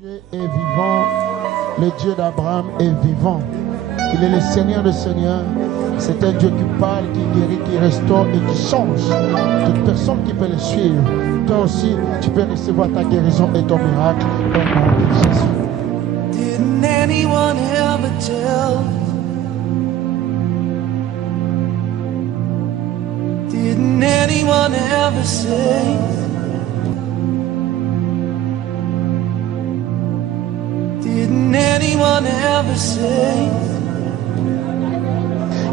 Dieu est vivant, le Dieu d'Abraham est vivant. Il est le Seigneur des Seigneurs. C'est un Dieu qui parle, qui guérit, qui restaure et qui change. Toute personne qui peut le suivre, toi aussi, tu peux recevoir ta guérison et ton miracle au nom de Jésus. Didn't anyone ever tell? Didn't anyone ever say? Didn't anyone ever say?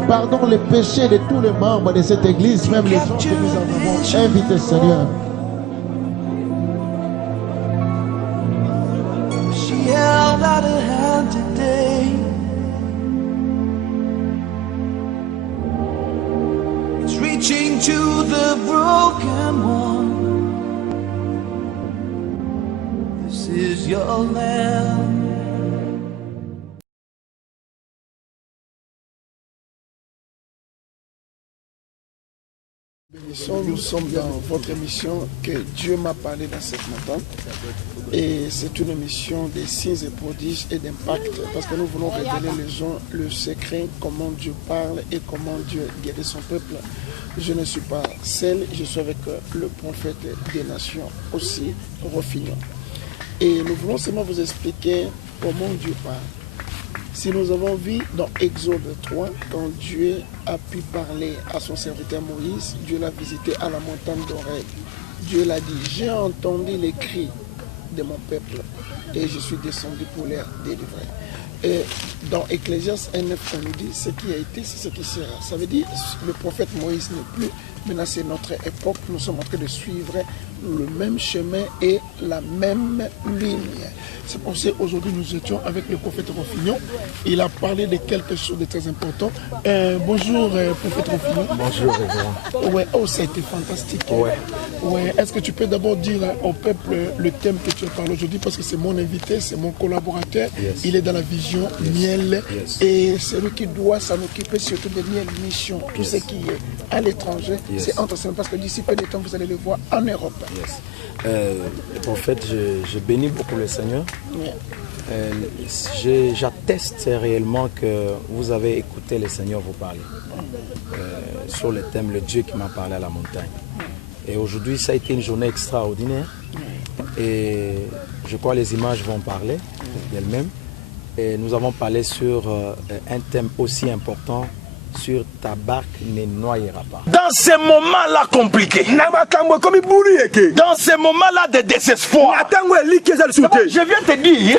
Pardonne les péchés de tous les membres de cette église, même les gens que nous avons invités, Seigneur. She held out her hand today. It's reaching to the broken one. This is your land. Nous sommes dans votre émission que Dieu m'a parlé dans cette matin et c'est une émission des signes et prodiges et d'impact parce que nous voulons révéler les gens le secret, comment Dieu parle et comment Dieu guérit son peuple. Je ne suis pas seul, je suis avec le prophète des nations aussi, Rofignon. Et nous voulons seulement vous expliquer comment Dieu parle. Si nous avons vu dans Exode 3, quand Dieu a pu parler à son serviteur Moïse, Dieu l'a visité à la montagne d'Horeb. Dieu l'a dit, j'ai entendu les cris de mon peuple et je suis descendu pour les délivrer. Et dans Ecclésiaste 1:9, on nous dit, ce qui a été, c'est ce qui sera. Ça veut dire, le prophète Moïse n'est plus, maintenant c'est notre époque, nous sommes en train de suivre le même chemin et la même ligne. C'est pour ça qu'aujourd'hui nous étions avec le prophète Rofignon. Il a parlé de quelque chose de très important. Bonjour prophète Rofignon. Bonjour révérend. Ouais, oh ça a été fantastique. Ouais. Est-ce que tu peux d'abord dire au peuple le thème que tu as parlé aujourd'hui parce que c'est mon invité, c'est mon collaborateur. Yes. Il est dans la vision miel et c'est lui qui doit s'en occuper surtout des miel mission. Tout ce qui est à l'étranger, c'est entre ces parce que d'ici peu de temps vous allez le voir en Europe. En fait, je bénis beaucoup le Seigneur. J'atteste réellement que vous avez écouté le Seigneur vous parler sur le thème le Dieu qui m'a parlé à la montagne. Et aujourd'hui, ça a été une journée extraordinaire. Et je crois que les images vont parler d'elles-mêmes. Et nous avons parlé sur un thème aussi important, sur ta barque ne noyera pas. Dans ces moments-là compliqués, dans ces moments-là de désespoir, je viens te dire,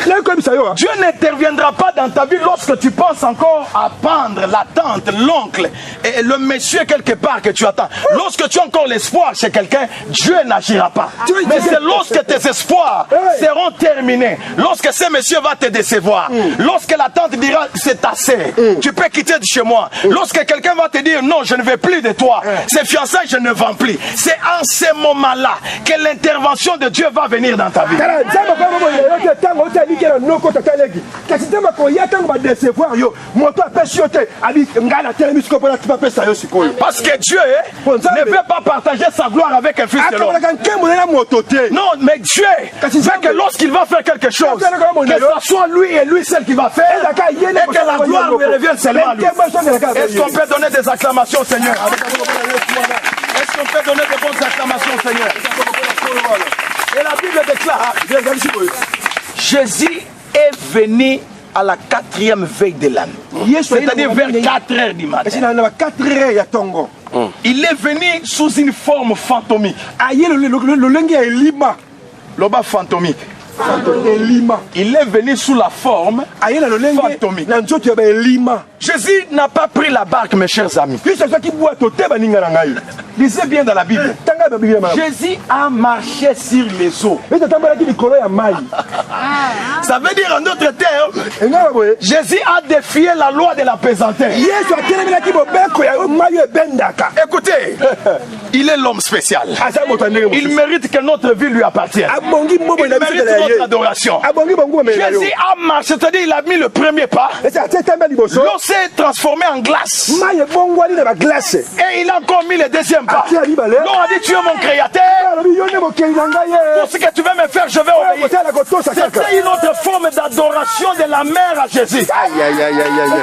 Dieu n'interviendra pas dans ta vie lorsque tu penses encore à pendre la tante, l'oncle et le monsieur quelque part que tu attends. Lorsque tu as encore l'espoir chez quelqu'un, Dieu n'agira pas. Mais c'est lorsque tes espoirs seront terminés, lorsque ce monsieur va te décevoir, lorsque la tante dira c'est assez, tu peux quitter de chez moi. Lorsque quelqu'un va te dire non, je ne veux plus de toi, ces fiançailles, je ne vends plus. C'est en ces moments-là que l'intervention de Dieu va venir dans ta vie. Parce que Dieu ne veut pas partager sa gloire avec un fils de l'homme. Non, mais Dieu veut que lorsqu'il va faire quelque chose, que ce soit lui et lui seul qui va faire, et que la gloire lui revienne seulement à lui. Est-ce qu'on peut donner des acclamations au Seigneur? Est-ce qu'on peut donner de bonnes acclamations au Seigneur? Et la Bible déclare, Jésus est venu à la 4e veille de l'année, c'est-à-dire vers 4 heures du matin. Il est venu sous une forme fantomique. Loba fantomique. Il est venu sous la forme fantomique. Jésus n'a pas pris la barque, mes chers amis. Lisez bien dans la Bible. Jésus a marché sur les eaux. Ça veut dire en d'autres termes, Jésus a défié la loi de la pesanteur. Écoutez, il est l'homme spécial. Il mérite que notre vie lui appartienne. Il mérite notre adoration. Jésus a marché, c'est-à-dire il a mis le premier pas. L'eau s'est transformée en glace. Et il a encore mis le deuxième pas. L'eau a dit tu es mon créateur. Tout ce que tu veux me faire, je vais obéir. C'était une autre l'humiliation de la mère à Jésus. Aïe, aïe, aïe, aïe, aïe.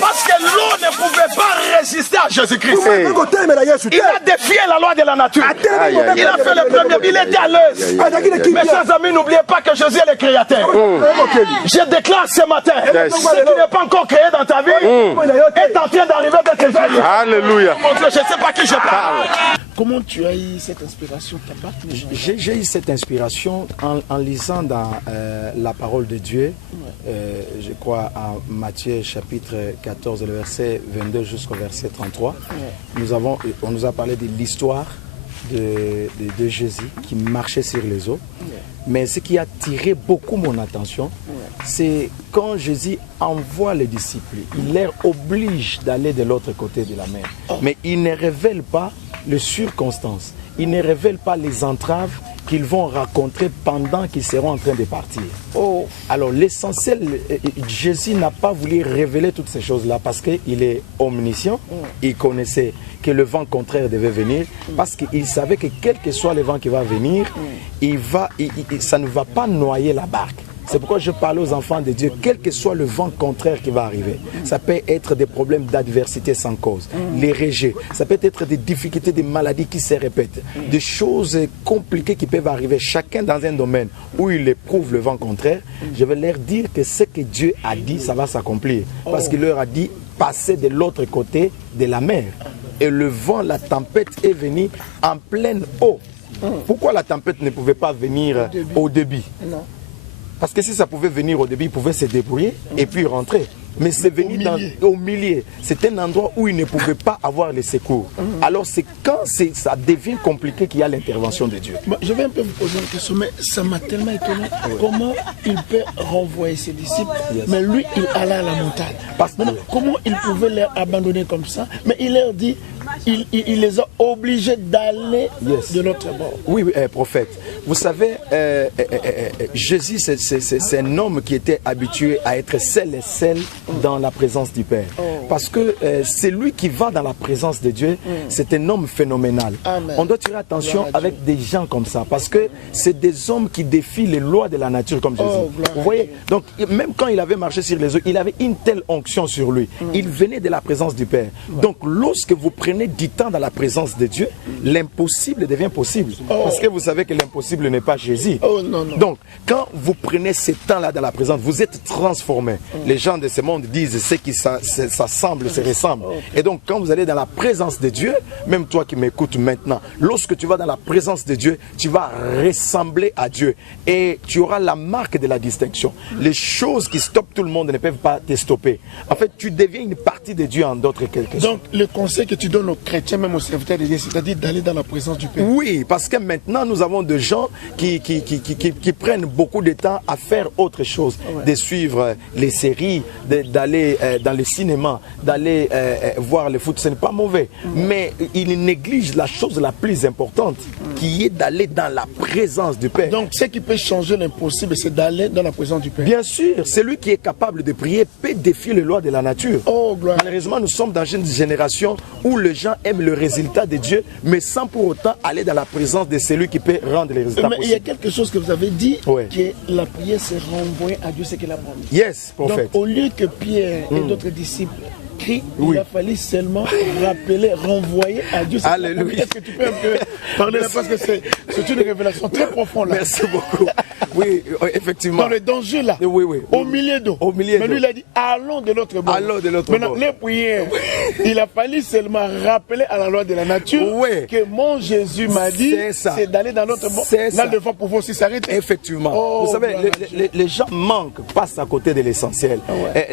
Parce que l'eau ne pouvait pas résister à Jésus-Christ. Hey. Il a défié la loi de la nature. Aïe, aïe, Il a fait le premier, il était à l'aise. Mes chers amis, n'oubliez pas que Jésus est le créateur. Je déclare ce matin, Yes. ce qui n'est pas encore créé dans ta vie est en train d'arriver dans tes yeux. Alléluia. Mon Dieu, je ne sais pas qui je parle. Comment tu as eu cette inspiration? J'ai eu cette inspiration en lisant dans la parole de Dieu, je crois en Matthieu chapitre 14, le verset 22 jusqu'au verset 33. On nous a parlé de l'histoire de Jésus qui marchait sur les eaux. Mais ce qui a attiré beaucoup mon attention, c'est quand Jésus envoie les disciples, il les oblige d'aller de l'autre côté de la mer. Mais il ne révèle pas les circonstances, il ne révèle pas les entraves qu'ils vont rencontrer pendant qu'ils seront en train de partir. Alors l'essentiel, Jésus n'a pas voulu révéler toutes ces choses-là parce qu'il est omniscient, il connaissait que le vent contraire devait venir, parce qu'il savait que quel que soit le vent qui va venir, ça ne va pas noyer la barque. C'est pourquoi je parle aux enfants de Dieu, quel que soit le vent contraire qui va arriver. Ça peut être des problèmes d'adversité sans cause, les rejets, ça peut être des difficultés, des maladies qui se répètent, des choses compliquées qui peuvent arriver, chacun dans un domaine où il éprouve le vent contraire. Je vais leur dire que ce que Dieu a dit, ça va s'accomplir. Parce qu'il leur a dit, passez de l'autre côté de la mer. Et le vent, la tempête est venue en pleine eau. Pourquoi la tempête ne pouvait pas venir au début? Parce que si ça pouvait venir au début, il pouvait se débrouiller et puis rentrer. Mais c'est venu au milieu. C'est un endroit où il ne pouvait pas avoir les secours. Alors c'est quand ça devient compliqué qu'il y a l'intervention de Dieu. Je vais un peu vous poser une question, mais ça m'a tellement étonné. Comment il peut renvoyer ses disciples, mais lui, il allait à la montagne. Maintenant, comment il pouvait les abandonner comme ça? Mais il leur dit, il les a obligés d'aller de l'autre bord. Oui, prophète. Vous savez, Jésus, c'est un homme qui était habitué à être seul et seul dans la présence du Père. Parce que c'est lui qui va dans la présence de Dieu, c'est un homme phénoménal. Amen. On doit tirer attention avec des gens comme ça, parce que c'est des hommes qui défient les lois de la nature comme Jésus. Vous voyez? Donc, même quand il avait marché sur les eaux, il avait une telle onction sur lui. Il venait de la présence du Père. Donc, lorsque vous prenez du temps dans la présence de Dieu, l'impossible devient possible. Parce que vous savez que l'impossible n'est pas Jésus. Donc, quand vous prenez ce temps-là dans la présence, vous êtes transformé. Les gens de ce monde disent ce qui s'assemble, se ressemble. Et donc, quand vous allez dans la présence de Dieu, même toi qui m'écoutes maintenant, lorsque tu vas dans la présence de Dieu, tu vas ressembler à Dieu. Et tu auras la marque de la distinction. Les choses qui stoppent tout le monde ne peuvent pas te stopper. En fait, tu deviens une partie de Dieu en d'autres quelque chose. Donc, le conseil que tu donnes aux chrétiens, même aux serviteurs de Dieu, c'est-à-dire d'aller dans la présence du Père. Oui, parce que maintenant, nous avons des gens qui prennent beaucoup de temps à faire autre chose, de suivre les séries, d'aller dans le cinéma, d'aller voir le foot. Ce n'est pas mauvais, mais ils négligent la chose la plus importante, qui est d'aller dans la présence du Père. Donc, ce qui peut changer l'impossible, c'est d'aller dans la présence du Père. Bien sûr, celui qui est capable de prier peut défier les lois de la nature. Malheureusement, nous sommes dans une génération où les gens aiment le résultat de Dieu, mais sans pour autant aller dans la présence de celui qui peut rendre les résultats possibles. Il y a quelque chose que vous avez dit, que la prière s'est renvoyée à Dieu, c'est qu'il a promis. Yes, prophète. Donc, au lieu que Pierre et d'autres disciples crient, il a fallu seulement rappeler, renvoyer à Dieu. Alléluia. Est-ce que tu peux un peu parler là, parce que c'est une révélation très profonde là. Merci beaucoup. Oui, effectivement. Dans le danger là, au milieu d'eau. Mais lui, il a dit, allons de l'autre bord. Allons de l'autre Maintenant, bord. les prières, il a fallu seulement rappeler à la loi de la nature que mon Jésus m'a dit, c'est d'aller dans l'autre bord. Là, le vent pouvait aussi s'arrêter. Effectivement. Vous savez, les gens manquent, passent à côté de l'essentiel.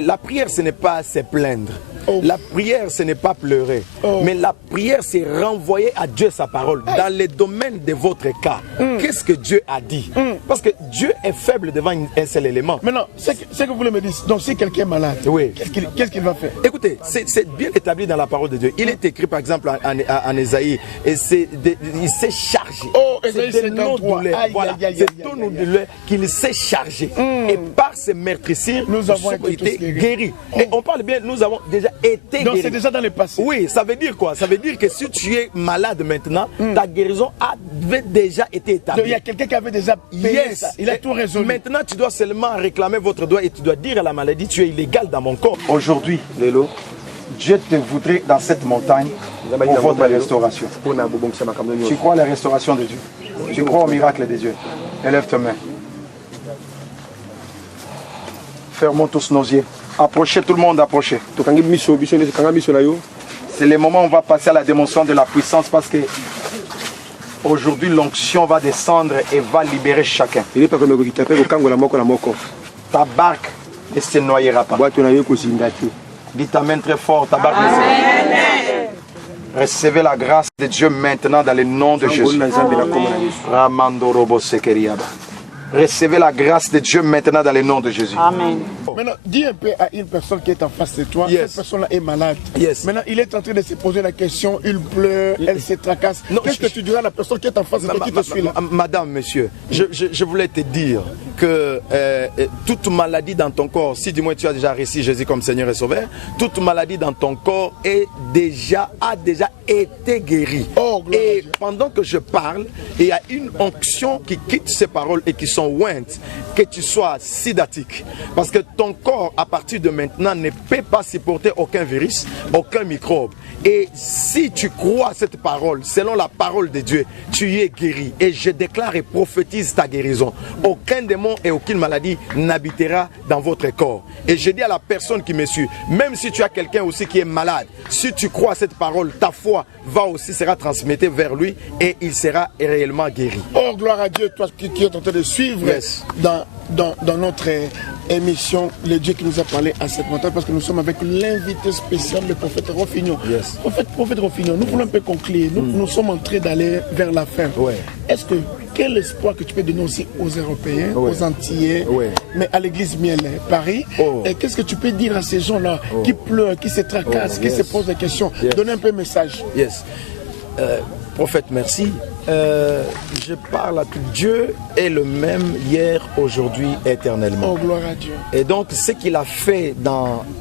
La prière, ce n'est pas se plaindre. La prière, ce n'est pas pleurer. Mais la prière, c'est renvoyer à Dieu sa parole. Dans les domaines de votre cas, qu'est-ce que Dieu a dit? Parce que Dieu est faible devant un seul élément. Maintenant, ce que vous voulez me dire, donc si quelqu'un est malade, qu'est-ce qu'il va faire? Écoutez, c'est bien établi dans la parole de Dieu. Il est écrit par exemple en Ésaïe, et il s'est chargé. C'est de nos douleurs. Voilà, c'est de nos douleurs qu'il s'est chargé. Et par ses meurtrissures, nous avons été guéris. Et on parle bien, nous avons déjà déjà été Donc guéri. c'est déjà dans le passé. Oui, ça veut dire quoi? Ça veut dire que si tu es malade maintenant, ta guérison avait déjà été établie. Donc il y a quelqu'un qui avait déjà payé ça. Il a tout résolu. Maintenant, tu dois seulement réclamer votre droit et tu dois dire à la maladie, tu es illégal dans mon corps. Aujourd'hui, Lélo, Dieu te voudrait dans cette montagne pour votre restauration. Tu crois à la restauration de Dieu? Tu crois au miracle de Dieu? Élève tes mains. Fermons tous nos yeux. Approchez, tout le monde, approchez. C'est le moment où on va passer à la démonstration de la puissance parce que aujourd'hui l'onction va descendre et va libérer chacun. Ta barque ne se noyera pas. Dis ta main très fort, ta barque ne se noyera pas. Recevez la grâce de Dieu maintenant dans le nom de Jésus. Ramandorobo Sekeriaba. Recevez la grâce de Dieu maintenant dans le nom de Jésus. Amen. Maintenant, dis un peu à une personne qui est en face de toi, Yes. cette personne-là est malade. Yes. Maintenant, il est en train de se poser la question, il pleure, elle se tracasse. Qu'est-ce que tu diras à la personne qui est en face de toi, qui te suit là? Madame, monsieur, je voulais te dire que toute maladie dans ton corps, si du moins tu as déjà reçu Jésus comme Seigneur et Sauveur, toute maladie dans ton corps a déjà été guérie. Oh, gloire à et Dieu. pendant que je parle, il y a une onction qui quitte ces paroles et qui sont ointes, que tu sois sidatique. Parce que ton corps, à partir de maintenant, ne peut pas supporter aucun virus, aucun microbe. Et si tu crois à cette parole, selon la parole de Dieu, tu y es guéri. Et je déclare et prophétise ta guérison. Aucun démon et aucune maladie n'habitera dans votre corps. Et je dis à la personne qui me suit, même si tu as quelqu'un aussi qui est malade, si tu crois à cette parole, ta foi sera transmise vers lui et il sera réellement guéri. Oh, gloire à Dieu, toi qui es en train de suivre Yes. dans notre émission, le Dieu qui nous a parlé à cette montagne, parce que nous sommes avec l'invité spécial, le prophète Rofignon. Yes. Prophète Rofignon, nous voulons un peu conclure. Nous sommes en train d'aller vers la fin. Ouais. Est-ce que, quel espoir que tu peux donner aussi aux Européens, Ouais. aux Antillais, Ouais. mais à l'église Miel Paris, Oh. et qu'est-ce que tu peux dire à ces gens-là qui pleurent, qui se tracassent, qui Yes. se posent des questions? Yes. Donner un peu un message. Yes. Prophète, merci. Je parle à tout. Dieu est le même hier, aujourd'hui, éternellement. Oh, gloire à Dieu. Et donc, ce qu'il a fait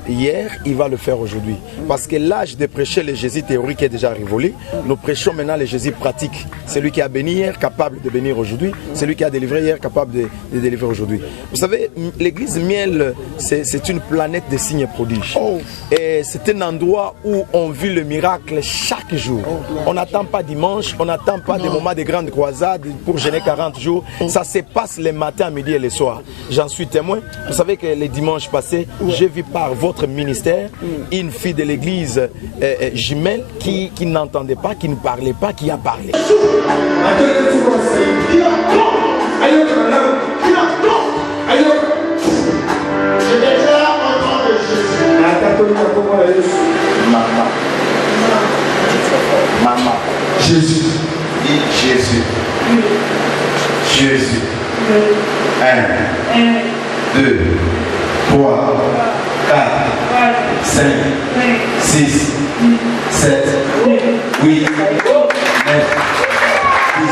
hier, il va le faire aujourd'hui. Parce que l'âge de prêcher le Jésus théorique est déjà révolu. Nous prêchons maintenant le Jésus pratique. Celui qui a béni hier, capable de bénir aujourd'hui. Celui qui a délivré hier, capable de délivrer aujourd'hui. Vous savez, l'église Miel, c'est une planète de signes et prodiges. Oh. Et c'est un endroit où on vit le miracle chaque jour. On n'attend pas dimanche, on n'attend pas des moments de grande croisade pour jeûner 40 jours. Ça se passe le matin, midi et le soir. J'en suis témoin. Vous savez que les dimanches passés, j'ai vu par votre ministère une fille de l'église jumelle qui n'entendait pas, qui ne parlait pas, qui a parlé. Je déclare au nom de Jésus. Maman. Jésus. Dis Jésus. Jésus. 1, 2, 3, 4, 5, 6, 7, 8, 9, 10.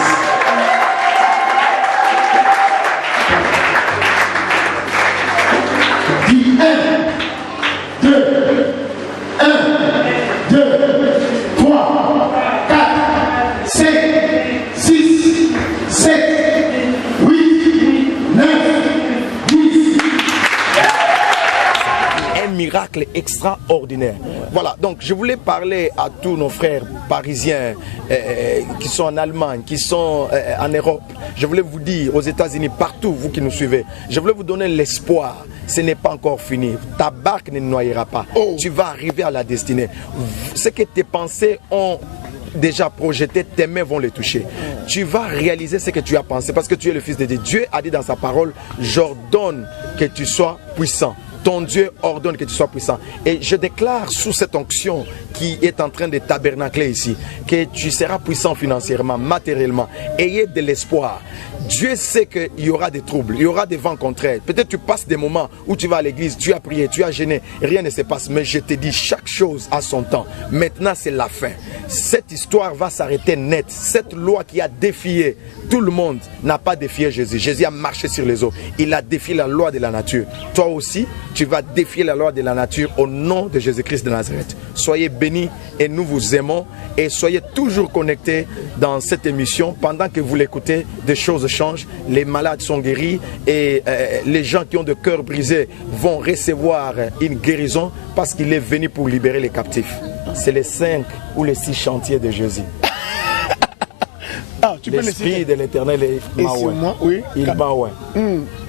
Dis 1, 2, 3, 4, 5, 6, 7, 8, 9, 10. Un miracle extraordinaire. Voilà, donc je voulais parler à tous nos frères parisiens qui sont en Allemagne, qui sont en Europe. Je voulais vous dire, aux États-Unis, partout, vous qui nous suivez, je voulais vous donner l'espoir. Ce n'est pas encore fini. Ta barque ne noyera pas. Oh. Tu vas arriver à la destinée. Ce que tes pensées ont déjà projeté, tes mains vont les toucher. Tu vas réaliser ce que tu as pensé parce que tu es le Fils de Dieu. Dieu a dit dans sa parole, j'ordonne que tu sois puissant. Ton Dieu ordonne que tu sois puissant. Et je déclare sous cette onction qui est en train de tabernacler ici, que tu seras puissant financièrement, matériellement. Ayez de l'espoir. Dieu sait qu'il y aura des troubles, il y aura des vents contraires. Peut-être tu passes des moments où tu vas à l'église, tu as prié, tu as gêné, rien ne se passe. Mais je te dis, chaque chose a son temps. Maintenant, c'est la fin. Cette histoire va s'arrêter net. Cette loi qui a défié tout le monde n'a pas défié Jésus. Jésus a marché sur les eaux. Il a défié la loi de la nature. Toi aussi, tu vas défier la loi de la nature au nom de Jésus-Christ de Nazareth. Soyez bénis et nous vous aimons. Et soyez toujours connectés dans cette émission. Pendant que vous l'écoutez, des choses changent. Les malades sont guéris et les gens qui ont de cœur brisé vont recevoir une guérison parce qu'il est venu pour libérer les captifs. C'est les 5 ou les 6 chantiers de Jésus. Ah, l'Esprit de l'Éternel est Maouin. Oui. Il Maouin.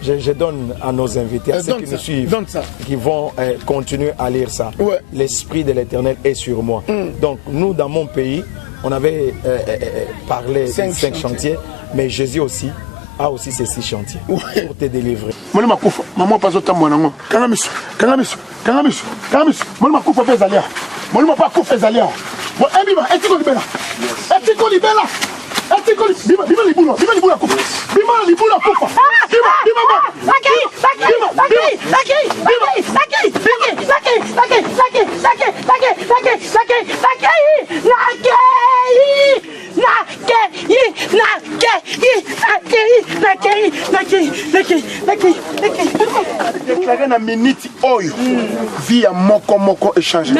Je donne à nos invités, à ceux qui nous suivent, qui vont continuer à lire ça. Ouais. L'Esprit de l'Éternel est sur moi. Donc nous, dans mon pays, on avait parlé de 5 chantiers, mais Jésus aussi a aussi ces 6 chantiers pour te délivrer. Maman pas autant moi non. Kangamisu. Maman coupe pas zalia. Maman pas coupe zalia. Bon, bima, etiko libela. Bima libula coupe. Bima libula coupe. Déclaré na minute oyo via moko échanger.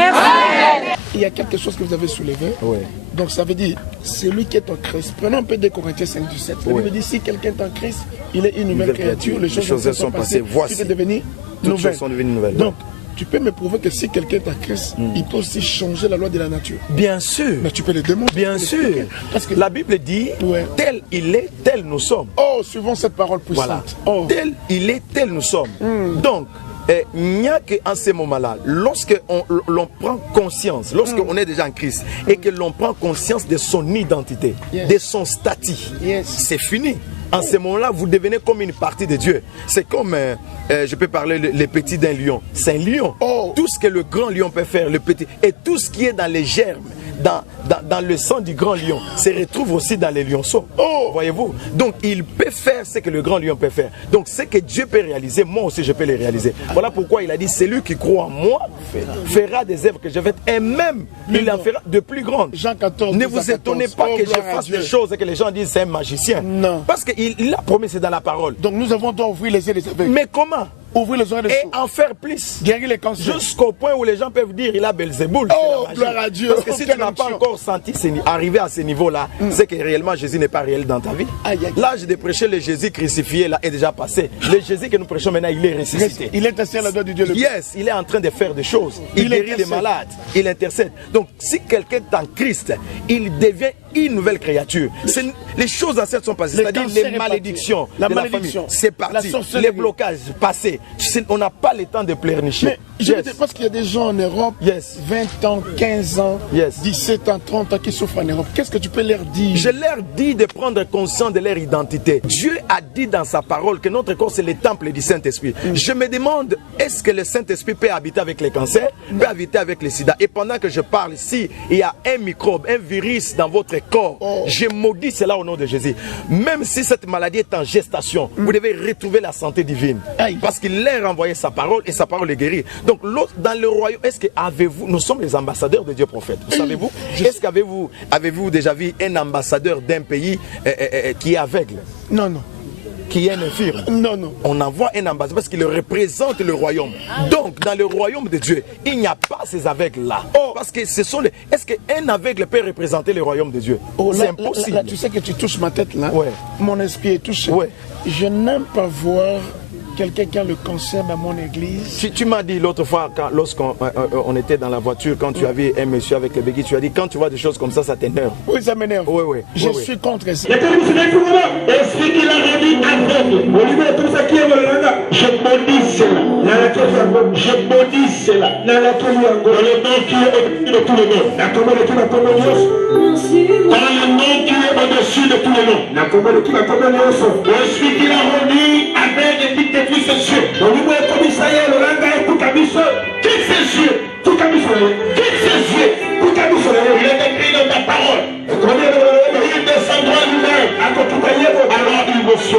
Il y a quelque chose que vous avez soulevé. Oui. Donc ça veut dire, celui qui est en Christ. Prenons un peu de Corinthiens 5:17. La Bible dit, si quelqu'un est en Christ, il est une nouvelle créature. Les choses sont passées. Voici. Tout est devenu nouvelle. Donc, tu peux me prouver que si quelqu'un est en Christ, il peut aussi changer la loi de la nature. Bien sûr. Mais tu peux le démontrer. Bien sûr. Parce que la Bible dit, tel il est, tel nous sommes. Oh, suivons cette parole puissante. Voilà. Oh. Tel il est, tel nous sommes. Donc, il n'y a qu'en ces moments-là, lorsque l'on prend conscience, lorsqu'on est déjà en Christ, et que l'on prend conscience de son identité, de son statut, c'est fini. En ce moment-là, vous devenez comme une partie de Dieu. C'est comme, je peux parler les petits d'un lion. C'est un lion. Oh. Tout ce que le grand lion peut faire, le petit, et tout ce qui est dans les germes, dans le sang du grand lion, se retrouve aussi dans les lionceaux. Oh. Voyez-vous? Donc, il peut faire ce que le grand lion peut faire. Donc, ce que Dieu peut réaliser, moi aussi, je peux le réaliser. Voilà pourquoi il a dit, celui qui croit en moi fera des œuvres que je vais faire, et même, il en fera de plus grandes. Jean 14, ne vous étonnez pas que je fasse des choses et que les gens disent c'est un magicien. Non. Parce qu'il a promis, c'est dans la parole. Donc, nous avons donc ouvrir les yeux des aveugles. Mais comment? Ouvrir les oreilles des sourds. Et en faire plus. Guérir les cancers. Jusqu'au point où les gens peuvent dire il a Belzéboul. Oh, gloire à Dieu. Parce que si tu n'as pas encore senti arriver à ce niveau-là, c'est que réellement Jésus n'est pas réel dans ta vie. L'âge de prêcher le Jésus crucifié là est déjà passé. Le Jésus que nous prêchons maintenant, il est ressuscité. Il intercède à la droite du Dieu. Yes, il est en train de faire des choses. Il guérit les malades. Il intercède. Donc si quelqu'un est en Christ, il devient une nouvelle créature. Les choses anciennes sont passées. C'est-à-dire les malédictions de la famille. C'est parti. Les blocages passés. On n'a pas le temps de pleurnicher. Parce qu'il y a des gens en Europe, 20 ans, 15 ans, 17 ans, 30 ans qui souffrent en Europe. Qu'est-ce que tu peux leur dire? Je leur dis de prendre conscience de leur identité. Dieu a dit dans sa parole que notre corps c'est le temple du Saint-Esprit. Je me demande, est-ce que le Saint-Esprit peut habiter avec les cancers, peut habiter avec les sida? Et pendant que je parle, si il y a un microbe, un virus dans votre corps, je maudis cela au nom de Jésus. Même si cette maladie est en gestation, vous devez retrouver la santé divine. Parce qu'il leur a envoyé sa parole et sa parole est guérie. Donc dans le royaume, est-ce que avez-vous, nous sommes les ambassadeurs de Dieu prophète, vous savez-vous? Est-ce qu'avez-vous déjà vu un ambassadeur d'un pays qui est aveugle? Non. Qui est un infirme? Non. On envoie un ambassadeur parce qu'il représente le royaume. Donc dans le royaume de Dieu, il n'y a pas ces aveugles-là. Parce que ce sont les... Est-ce qu'un aveugle peut représenter le royaume de Dieu? C'est impossible. Là, tu sais que tu touches ma tête là. Mon esprit est touché. Je n'aime pas voir quelqu'un qui a le cancer dans mon église. Tu m'as dit l'autre fois, lorsqu'on était dans la voiture, quand tu avais un monsieur avec le béguin, tu as dit quand tu vois des choses comme ça t'énerve. Oui, ça m'énerve. Oui. Je suis contre ça. Je maudis cela. Je maudis cela. Dans le nom qui est au-dessus de tous les noms. Dans le nom qui est au-dessus de tous les noms. Je suis qui l'a remis avec des dictatures. Tous ces yeux, au niveau du commissariat, le ranga et tout camis, quitte ses yeux, tout camis, quitte ses yeux, tout camis, il est écrit dans ta parole. Il descendra lui-même, alors il me suit.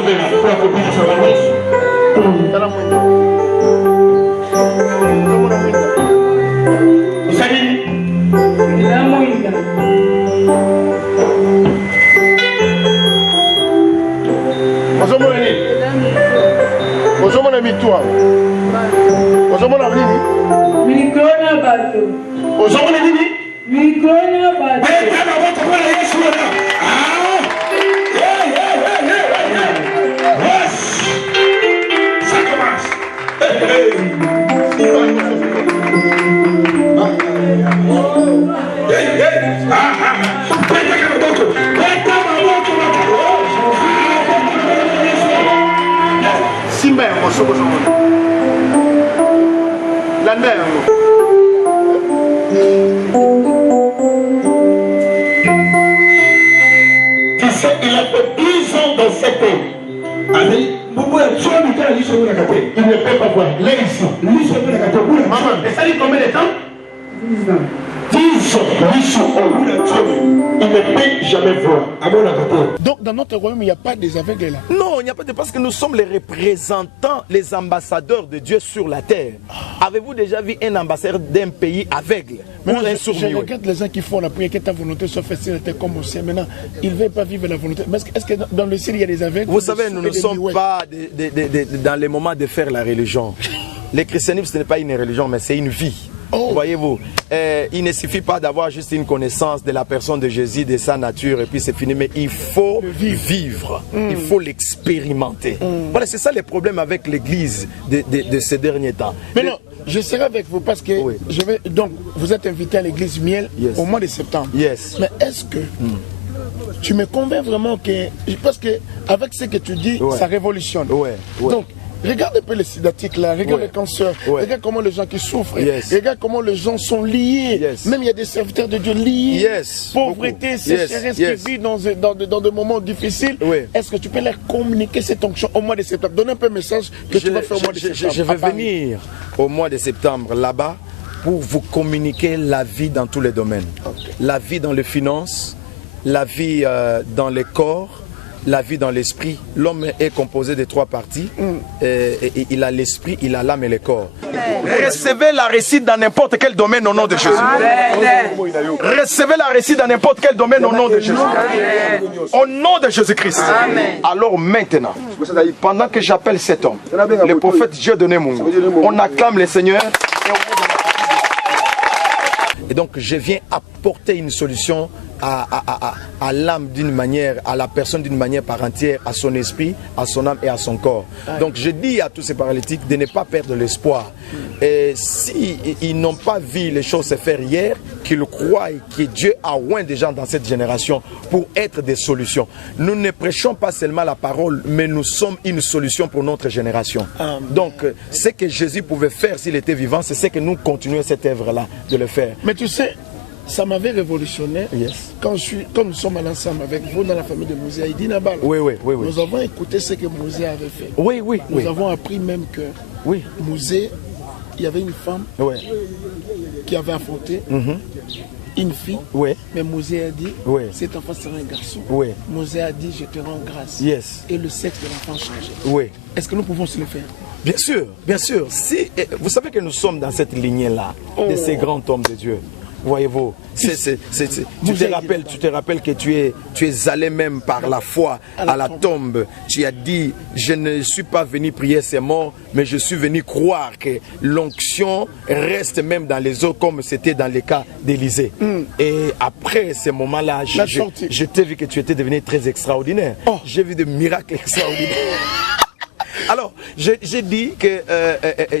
Il a fait 10 ans dans cette terre. Il ne peut pas voir. Là, ici. Maman, et ça dit combien de temps? 10 ans. 10 ans. Il ne peut jamais voir. Donc dans notre royaume, il n'y a pas des aveugles là. Non, il n'y a pas de... Parce que nous sommes les représentants, les ambassadeurs de Dieu sur la terre. Avez-vous déjà vu un ambassadeur d'un pays aveugle? Maintenant, je regarde les gens qui font la prière, que ta volonté soit faite sur la terre comme au ciel. Maintenant, ils ne veulent pas vivre la volonté. Mais est-ce que dans le ciel, il y a des aveugles? Vous savez, nous ne sommes pas dans les moments de faire la religion. Le christianisme, ce n'est pas une religion, mais c'est une vie. Oh. Voyez-vous, il ne suffit pas d'avoir juste une connaissance de la personne de Jésus, de sa nature, et puis c'est fini. Mais il faut vivre, il faut l'expérimenter. Voilà, c'est ça le problème avec l'Église de ces derniers temps. Mais non, je serai avec vous parce que je vais. Donc, vous êtes invité à l'Église Miel au mois de septembre. Yes. Mais est-ce que tu me convaincs vraiment que. Parce que avec ce que tu dis, ça révolutionne. Donc, regarde un peu les sidatiques là, regarde les cancers, regarde comment les gens qui souffrent, regarde comment les gens sont liés. Même il y a des serviteurs de Dieu liés. Pauvreté, sécheresse qui vivent dans des moments difficiles. Est-ce que tu peux leur communiquer cette onction au mois de septembre? Donne un peu un message que tu vas faire au mois de septembre. Je vais venir au mois de septembre là-bas pour vous communiquer la vie dans tous les domaines. La vie dans les finances, la vie dans les corps, la vie dans l'esprit. L'homme est composé de 3 parties. Il a l'esprit, il a l'âme et le corps. Recevez la réussite dans n'importe quel domaine au nom de Jésus. Recevez la réussite dans n'importe quel domaine au nom de Jésus. Au nom de Jésus-Christ. Alors maintenant, pendant que j'appelle cet homme, le prophète Dieu donné mon nom, on acclame le Seigneur. Et donc je viens apporter une solution à l'âme d'une manière, à la personne d'une manière par entière, à son esprit, à son âme et à son corps. Donc je dis à tous ces paralytiques de ne pas perdre l'espoir. Et si ils n'ont pas vu les choses se faire hier, qu'ils croient que Dieu a oint des gens dans cette génération pour être des solutions. Nous ne prêchons pas seulement la parole, mais nous sommes une solution pour notre génération. Donc ce que Jésus pouvait faire s'il était vivant, c'est ce que nous continuons cette œuvre-là de le faire. Mais tu sais, ça m'avait révolutionné quand nous sommes allés ensemble avec vous dans la famille de Mosé Aïdi Nabal. Nous avons écouté ce que Mosé avait fait. Nous avons appris même que Mosé, il y avait une femme qui avait affronté une fille, mais Mosé a dit cet enfant sera un garçon. Mosé a dit je te rends grâce. Et le sexe de l'enfant changeait. Est-ce que nous pouvons se le faire? Bien sûr, bien sûr. Si, vous savez que nous sommes dans cette lignée-là de ces grands hommes de Dieu. Voyez-vous, tu te rappelles que tu es allé même par la foi à la tombe. Tu as dit, je ne suis pas venu prier ces morts, mais je suis venu croire que l'onction reste même dans les eaux comme c'était dans le cas d'Élisée. Et après ce moment-là, je t'ai vu que tu étais devenu très extraordinaire. J'ai vu des miracles extraordinaires. Alors, j'ai dit que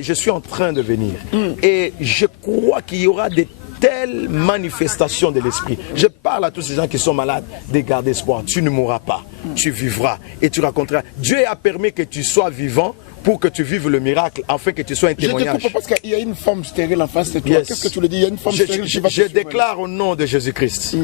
je suis en train de venir. Et je crois qu'il y aura des telle manifestation de l'esprit. Je parle à tous ces gens qui sont malades de garder espoir. Tu ne mourras pas, tu vivras et tu raconteras. Dieu a permis que tu sois vivant pour que tu vives le miracle, afin que tu sois un témoignage. Je te coupe parce qu'il y a une femme stérile en face de toi. Qu'est-ce que tu le dis? Il y a une femme stérile qui va Je déclare au nom de Jésus-Christ,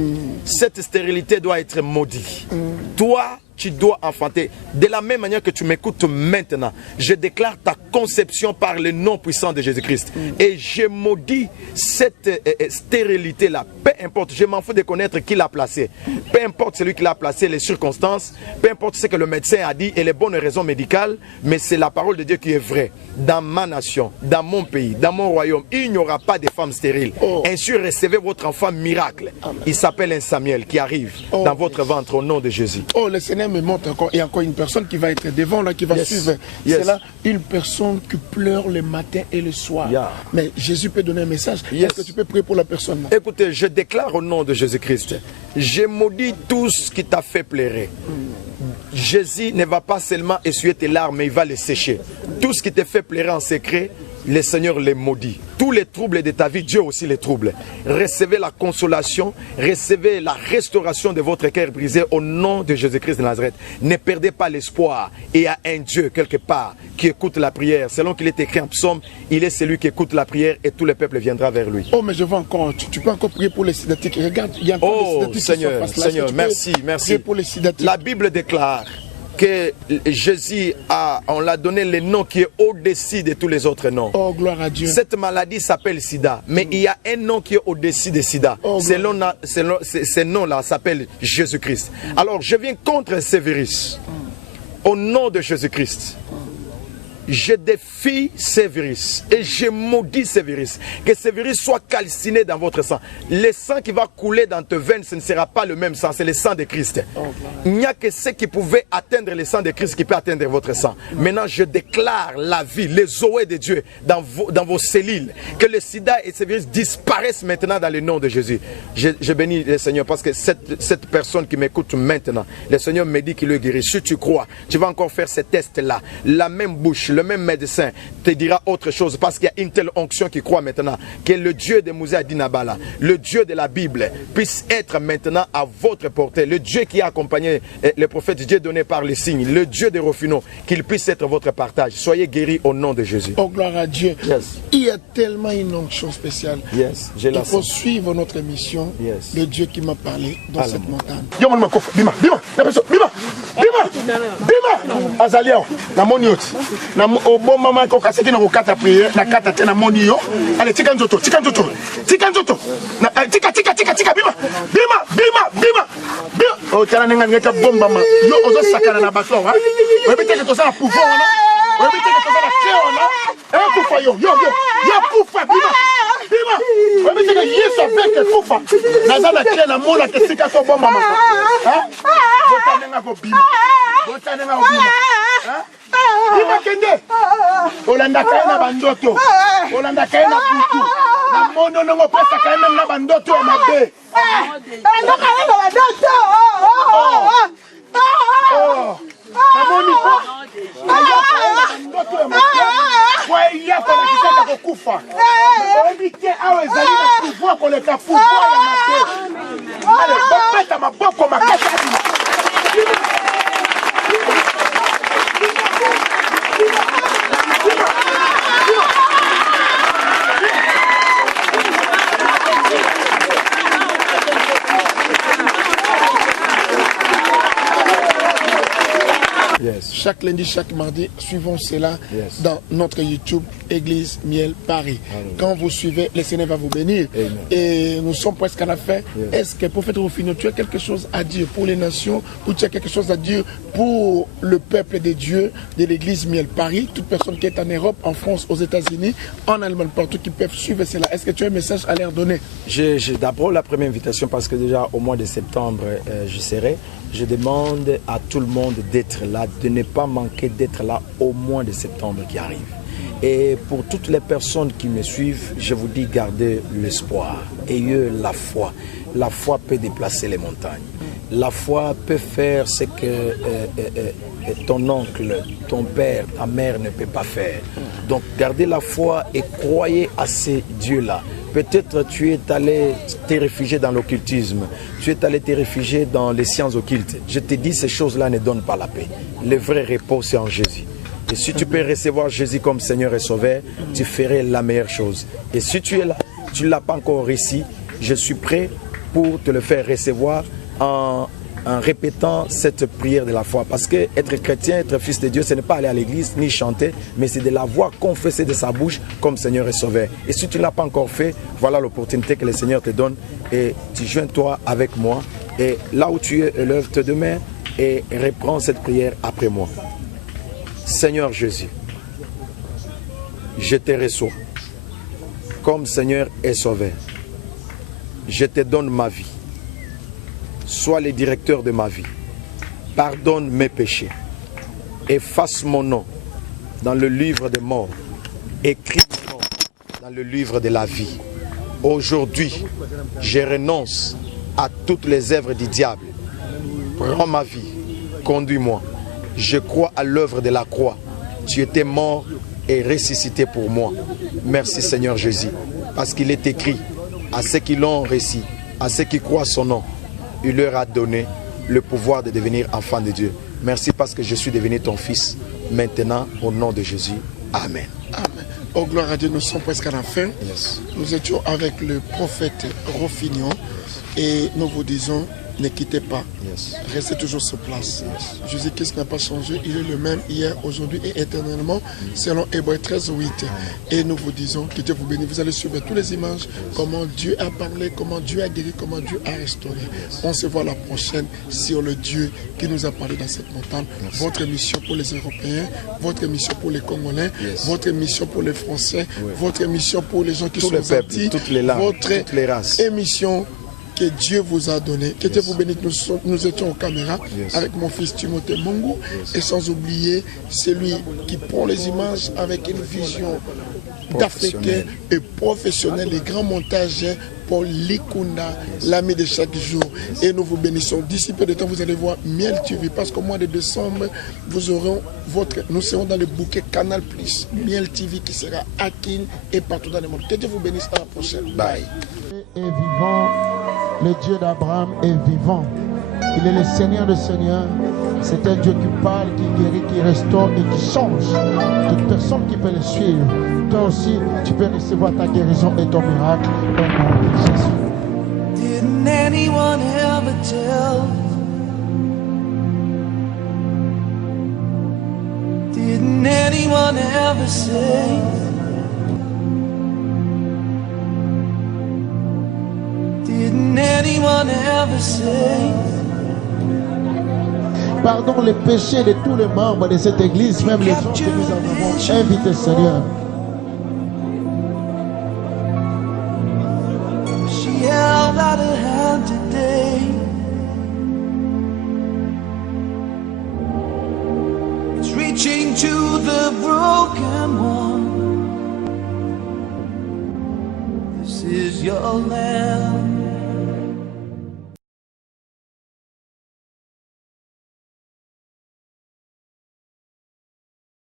cette stérilité doit être maudite. Toi, tu dois enfanter. De la même manière que tu m'écoutes maintenant, je déclare ta conception par le nom puissant de Jésus-Christ. Et je maudis cette stérilité-là. Peu importe, je m'en fous de connaître qui l'a placé. Peu importe celui qui l'a placé, les circonstances, peu importe ce que le médecin a dit et les bonnes raisons médicales, mais c'est la parole de Dieu qui est vraie. Dans ma nation, dans mon pays, dans mon royaume, il n'y aura pas de femmes stériles. Ainsi, recevez votre enfant miracle. Il s'appelle un Samuel qui arrive dans votre ventre au nom de Jésus. Oh, le Seigneur me montre encore, il y a encore une personne qui va être devant, là, qui va suivre. C'est là une personne qui pleure le matin et le soir. Mais Jésus peut donner un message. Est-ce que tu peux prier pour la personne là? Écoutez, je déclare au nom de Jésus-Christ, je maudis tout ce qui t'a fait pleurer. Jésus ne va pas seulement essuyer tes larmes, mais il va les sécher. Tout ce qui te fait pleurer en secret, le Seigneur les maudit. Tous les troubles de ta vie, Dieu aussi les trouble. Recevez la consolation, recevez la restauration de votre cœur brisé au nom de Jésus-Christ de Nazareth. Ne perdez pas l'espoir. Il y a un Dieu quelque part qui écoute la prière. Selon qu'il est écrit en psaume, il est celui qui écoute la prière et tout le peuple viendra vers lui. Oh, mais je veux encore, tu peux encore prier pour les sidatiques. Regarde, il y a encore des sidatiques Seigneur, qui sont face là. Seigneur, merci. Pour les sidatiques. La Bible déclare que Jésus on l'a donné le nom qui est au-dessus de tous les autres noms. Oh, gloire à Dieu. Cette maladie s'appelle Sida, mais il y a un nom qui est au-dessus de Sida. Ce nom-là s'appelle Jésus-Christ. Alors, je viens contre ces virus. Au nom de Jésus-Christ. Je défie ces virus et je maudis ces virus. Que ces virus soient calcinés dans votre sang. Le sang qui va couler dans tes veines, ce ne sera pas le même sang, c'est le sang de Christ. Il n'y a que ce qui pouvait atteindre le sang de Christ qui peut atteindre votre sang. Maintenant, je déclare la vie, les zoés de Dieu dans vos cellules. Que le sida et ces virus disparaissent maintenant dans le nom de Jésus. Je bénis le Seigneur parce que cette personne qui m'écoute maintenant, le Seigneur me dit qu'il le guérit. Si tu crois, tu vas encore faire ces tests-là. La même bouche, le même médecin te dira autre chose parce qu'il y a une telle onction qui croit maintenant que le Dieu de Moussa Dinabala, le Dieu de la Bible puisse être maintenant à votre portée, le Dieu qui a accompagné le prophète Dieu donné par les signes, le Dieu de Rofino, qu'il puisse être votre partage. Soyez guéris au nom de Jésus. Oh, gloire à Dieu. Il y a tellement une onction spéciale. Il faut suivre notre mission, le Dieu qui m'a parlé dans cette montagne. Au bon moment qu'on casse qui n'a pas prié, na kata tena moni yo. Allez, tika nzoto. Tika, bima. Oh, tena nenga ngeka bomba ma. Yo ozo sakana na bato wa. Webite ke tosa na pouvoir wana. Webite ke tosa na cœur wana. Kufa yo. Kufa bima. Webite ke Yesu avec kufa. Nazana tena mona ke sika so bomba ma. Hein? Bota nenga ko bima. Hein? Bima kende. Olanda kaina bandoto. Olanda kaina putu. Na mono nongo pesa kaina na bandoto ya mabe. Ando kaina bandoto. Namoni bandoto ya mabe. Kwa yako na kitaka kukufa. Obite awe zali na pouvoir koleka pouvoir ya mabe. Allez, bopeta maboko makata. Chaque lundi, chaque mardi, suivons cela dans notre YouTube Église Miel Paris. Quand vous suivez, le Seigneur va vous bénir. Et nous sommes presque à la fin. Est-ce que, prophète Rufino, tu as quelque chose à dire pour les nations ou tu as quelque chose à dire pour le peuple de Dieu de l'Église Miel Paris, toute personne qui est en Europe, en France, aux États-Unis, en Allemagne, partout, qui peuvent suivre cela? Est-ce que tu as un message à leur donner? J'ai d'abord la première invitation parce que déjà au mois de septembre, j'y serai. Je demande à tout le monde d'être là, de ne pas manquer d'être là au mois de septembre qui arrive. Et pour toutes les personnes qui me suivent, je vous dis gardez l'espoir, ayez la foi. La foi peut déplacer les montagnes. La foi peut faire ce que ton oncle, ton père, ta mère ne peut pas faire. Donc gardez la foi et croyez à ces dieux-là. Peut-être tu es allé te réfugier dans l'occultisme, tu es allé te réfugier dans les sciences occultes. Je te dis, ces choses-là ne donnent pas la paix. Le vrai repos, c'est en Jésus. Et si tu peux recevoir Jésus comme Seigneur et Sauveur, tu ferais la meilleure chose. Et si tu es là, tu ne l'as pas encore réussi, je suis prêt pour te le faire recevoir en en répétant cette prière de la foi. Parce que être chrétien, être fils de Dieu, ce n'est pas aller à l'église ni chanter, mais c'est de la voix confessée de sa bouche comme Seigneur et Sauveur. Et si tu ne l'as pas encore fait, voilà l'opportunité que le Seigneur te donne. Et tu joins-toi avec moi. Et là où tu es, lève tes deux mains et reprends cette prière après moi. Seigneur Jésus, je te reçois comme Seigneur et Sauveur. Je te donne ma vie. Sois le directeur de ma vie. Pardonne mes péchés. Efface mon nom dans le livre des morts. Écris mon nom dans le livre de la vie. Aujourd'hui, je renonce à toutes les œuvres du diable. Prends ma vie. Conduis-moi. Je crois à l'œuvre de la croix. Tu étais mort et ressuscité pour moi. Merci Seigneur Jésus. Parce qu'il est écrit à ceux qui l'ont reçu, à ceux qui croient son nom, il leur a donné le pouvoir de devenir enfants de Dieu. Merci parce que je suis devenu ton fils. Maintenant, au nom de Jésus. Amen. Amen. Oh gloire à Dieu, nous sommes presque à la fin. Yes. Nous étions avec le prophète Rofignon et nous vous disons, ne quittez pas. Yes. Restez toujours sur place. Yes. Jésus-Christ n'a pas changé. Il est le même hier, aujourd'hui et éternellement, selon Hébreux 13, 8. Et nous vous disons que Dieu vous bénisse. Vous allez suivre toutes les images, comment Dieu a parlé, comment Dieu a guéri, comment Dieu a restauré. On se voit la prochaine sur le Dieu qui nous a parlé dans cette montagne. Merci. Votre émission pour les Européens, votre émission pour les Congolais, votre émission pour les Français, votre émission pour les gens qui sont sortis, toutes les langues, votre toutes les races. Émission que Dieu vous a donné. Que Dieu vous bénisse. Nous étions aux caméras avec mon fils Timothée Mongo et sans oublier celui qui prend les images avec une vision d'Africain et professionnel, les grands montages pour Likunda, l'ami de chaque jour. Et nous vous bénissons. D'ici peu de temps, vous allez voir Miel TV parce qu'au mois de décembre, nous serons dans le bouquet Canal Plus, Miel TV qui sera à Kin et partout dans le monde. Que Dieu vous bénisse. À la prochaine. Bye. Est vivant, le Dieu d'Abraham est vivant. Il est le Seigneur des Seigneurs. C'est un Dieu qui parle, qui guérit, qui restaure et qui change. Toute personne qui peut le suivre, toi aussi, tu peux recevoir ta guérison et ton miracle au nom de Jésus. Didn't anyone ever tell? Didn't anyone ever say? Didn't anyone ever say? Pardonne les péchés de tous les membres de cette église, même les gens que nous avons invités, Seigneur. She held out her hand today. It's reaching to the broken one. This is your land.